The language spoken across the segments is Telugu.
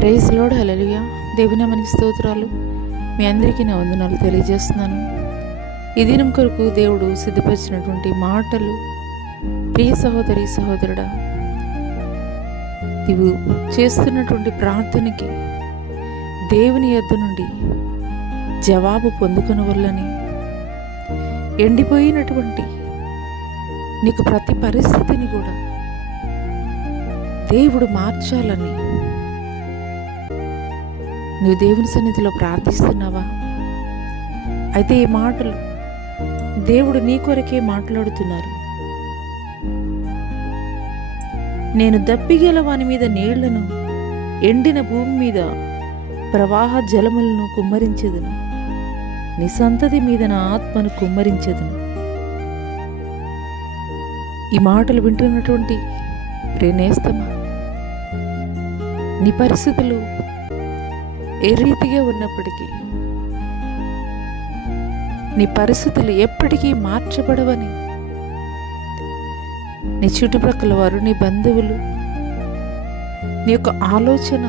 ప్రైజ్ లార్డ్, హల్లెలూయా. దేవుని నామానికి స్తోత్రాలు. మీ అందరికీ నా వందనాలు తెలియజేస్తున్నాను. ఈ దినం కొరకు దేవుడు సిద్ధపరిచినటువంటి మాటలు, ప్రియ సహోదరి సహోదరుడా, నీవు చేస్తున్నటువంటి ప్రార్థనకి దేవుని యొద్ద నుండి జవాబు పొందుకొనవల్లని, ఎండిపోయినటువంటి నీకు ప్రతి పరిస్థితిని కూడా దేవుడు మార్చాలని నువ్వు దేవుని సన్నిధిలో ప్రార్థిస్తున్నావా? అయితే ఈ మాటలు దేవుడు నీ కొరకే మాట్లాడుతున్నారు. నేను దప్పిగల వాని మీద నీళ్లను, ఎండిన భూమి మీద ప్రవాహ జలములను కుమ్మరించెదను. నీ సంతతి మీద నా ఆత్మను కుమ్మరించెదను. ఈ మాటలు వింటున్నటువంటి ప్రేనేస్తమా, నీ పరిస్థితులు ఏ రీతిగా ఉన్నప్పటికీ, నీ పరిస్థితులు ఎప్పటికీ మార్చబడవని నీ చుట్టుప్రక్కల వారు, నీ బంధువులు, నీ యొక్క ఆలోచన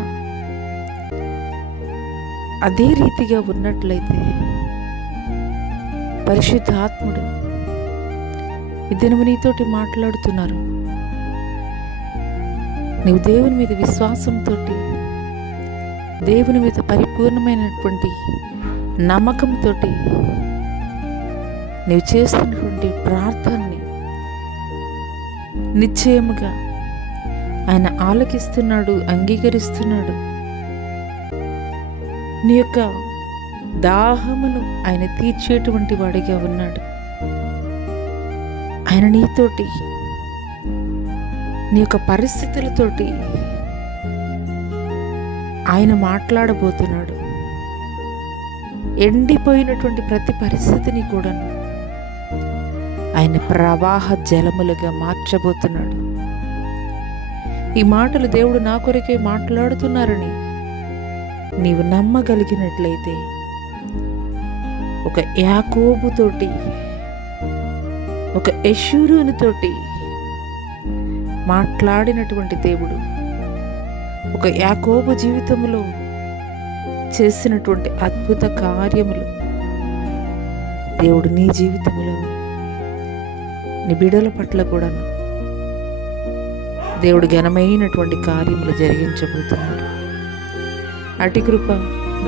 అదే రీతిగా ఉన్నట్లయితే, పరిశుద్ధాత్ముడు ఈ దినము నీతోటి మాట్లాడుతున్నారు. నీవు దేవుని మీద విశ్వాసంతో, దేవుని మీద పరిపూర్ణమైనటువంటి నమ్మకంతో నీవు చేస్తున్నటువంటి ప్రార్థనని నిశ్చయముగా ఆయన ఆలకిస్తున్నాడు, అంగీకరిస్తున్నాడు. నీ యొక్క దాహమును ఆయన తీర్చేటువంటి వాడిగా ఉన్నాడు. ఆయన నీతోటి, నీ యొక్క పరిస్థితులతోటి ఆయన మాట్లాడబోతున్నాడు. ఎండిపోయినటువంటి ప్రతి పరిస్థితిని కూడా ఆయన ప్రవాహ జలములుగా మార్చబోతున్నాడు. ఈ మాటలు దేవుడు నా కొరకే మాట్లాడుతున్నారని నీవు నమ్మగలిగినట్లయితే, ఒక యాకోబుతోటి, ఒక యెషూరూనుతోటి మాట్లాడినటువంటి దేవుడు, ఒక యాకోబు జీవితంలో చేసినటువంటి అద్భుత కార్యములు దేవుడు నీ జీవితంలో, నీ బిడ్డల పట్ల కూడా దేవుడు ఘనమైనటువంటి కార్యములు జరిగించబోతున్నాడు. అటి కృప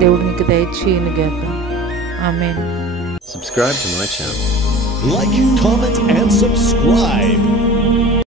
దేవుడు నీకు దయచేయునుగాక. ఆమేన్. Subscribe to my channel. Like, comment, and subscribe.